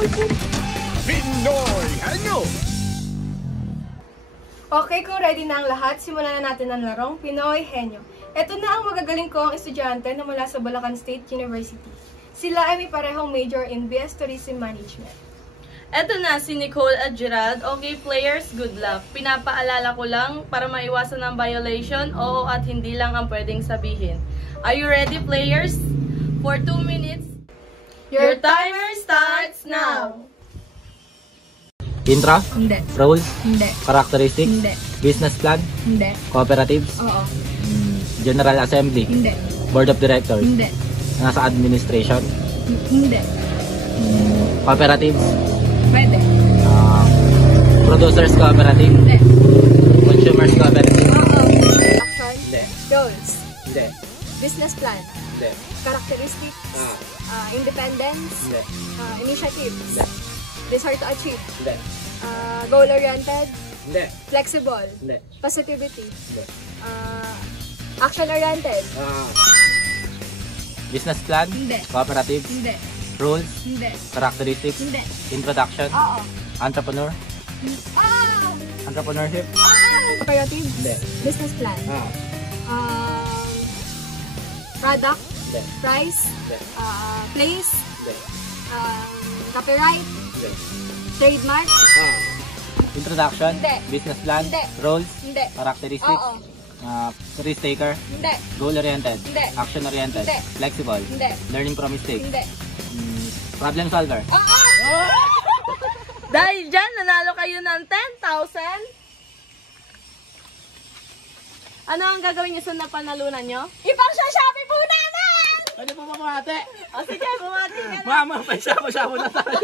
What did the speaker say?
Pinoy Henyo! Okay, kung ready na ang lahat, simulan na natin ang larong Pinoy Henyo. Ito na ang magagaling kong estudyante na mula sa Bulacan State University. Sila ay may parehong major in BS Tourism Management. Eto na si Nicole at Gerald. Okay players, good luck. Pinapaalala ko lang para maiwasan ang violation, oo at hindi lang ang pwedeng sabihin. Are you ready players? For 2 minutes, your timer starts now! Intro? Hindi. Roles? Hindi. Characteristics? Hindi. Business plan? Hindi. Cooperatives? Oo. General Assembly? Hindi. Board of Directors? Hindi. Nasa administration? Hindi. Cooperatives? Pwede. Producers Cooperative? Hindi. Consumers Cooperative? Oo. Action. Hindi. Roles. Hindi. Business plan. Hindi. Characteristics. Independence. Hindi. Initiatives. Hindi. Desire to achieve. Hindi. Goal-oriented. Hindi. Flexible. Hindi. Positivity. Hindi. Action-oriented. Business plan? Hindi. Cooperatives? Hindi. Rules? Hindi. Characteristics? Hindi. Introduction? Oo. Entrepreneur? Entrepreneurship? Cooperatives. Hindi. Business plan. Product. Hindi. Price. Hindi. Place. Hindi. Copyright. Hindi. Trademark. Introduction? Hindi. Business plan? Hindi. Roles? Hindi. Characteristics? Oo. Risk taker? Hindi. Goal-oriented? Hindi. Action-oriented? Hindi. Flexible? Hindi. Learning from mistakes? Hindi. Problem solver? Dahil dyan, nanalo kayo ng 10,000. Ano ang gagawin niyo sa napanalunan niyo? Ipang-shopee po namin! Pwede po ba bumate? O sige, bumati ka na. Mama, pagsama-sama na tayo.